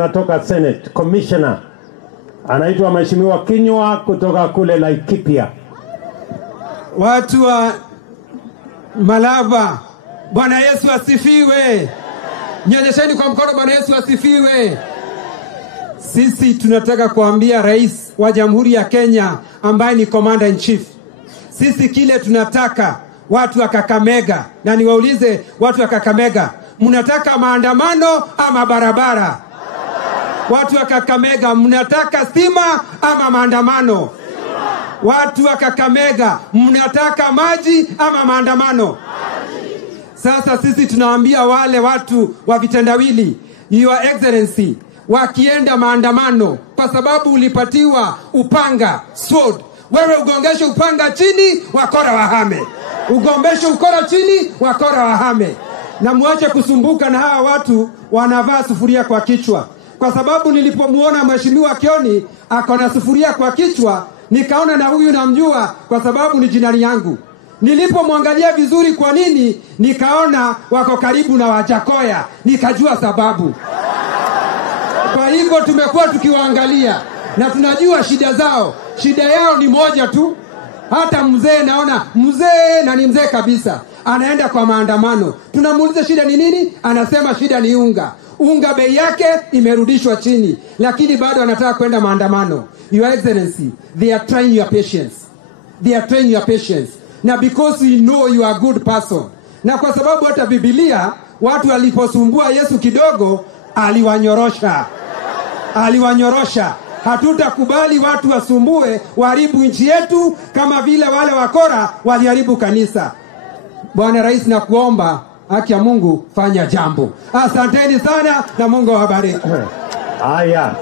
Anatoka Senate, Commissioner. Anaitwa Mheshimiwa Kinyua kutoka kule Laikipia. Watu wa Malava, Bwana Yesu asifiwe. Nyonyesheni kwa mkono, Bwana Yesu asifiwe. Sisi tunataka kuambia Rais wa Jamhuri ya Kenya ambaye ni Commander in Chief. Sisi kile tunataka watu wa Kakamega, na niwaulize watu wa Kakamega, mnataka maandamano ama barabara? Watu wa Kakamega, mnataka stima ama maandamano? Watu wa Kakamega, mnataka maji ama maandamano? Sasa sisi tunawaambia wale watu wa vitendawili, Your Excellency, wakienda maandamano kwa sababu ulipatiwa upanga, sword, wewe ugongeshe upanga chini, wakora wahame. Ugombeshe ukora chini, wakora wahame. Na muache kusumbuka na hawa watu wanavaa sufuria kwa kichwa. Kwa sababu nilipomuona Mheshimiwa KIONI akona sufuria kwa kichwa, nikaona na huyu namjua kwa sababu ni jinari yangu. Nilipomwangalia vizuri kwa nini, nikaona wako karibu na WAJACKOYAH, nikajua sababu. Kwa hivyo tumekuwa tukiwaangalia na tunajua shida zao. Shida yao ni moja tu. Hata mzee, naona mzee na ni mzee kabisa, anaenda kwa maandamano. Tunamuuliza shida ni nini? Anasema shida ni unga. Unga bei yake imerudishwa chini, lakini bado anataka kwenda maandamano. Your Excellency, they are trying your patience. They are trying your patience. Na because we know you are a good person. Na kwa sababu hata Biblia, watu waliposumbua Yesu kidogo, aliwanyorosha. Aliwanyorosha. Hatutakubali watu wasumbue, waharibu nchi yetu kama vile wale wakora waliharibu kanisa. Bwana Rais, na kuomba haki ya Mungu, fanya jambo. Asanteni sana na Mungu awabariki. Haya.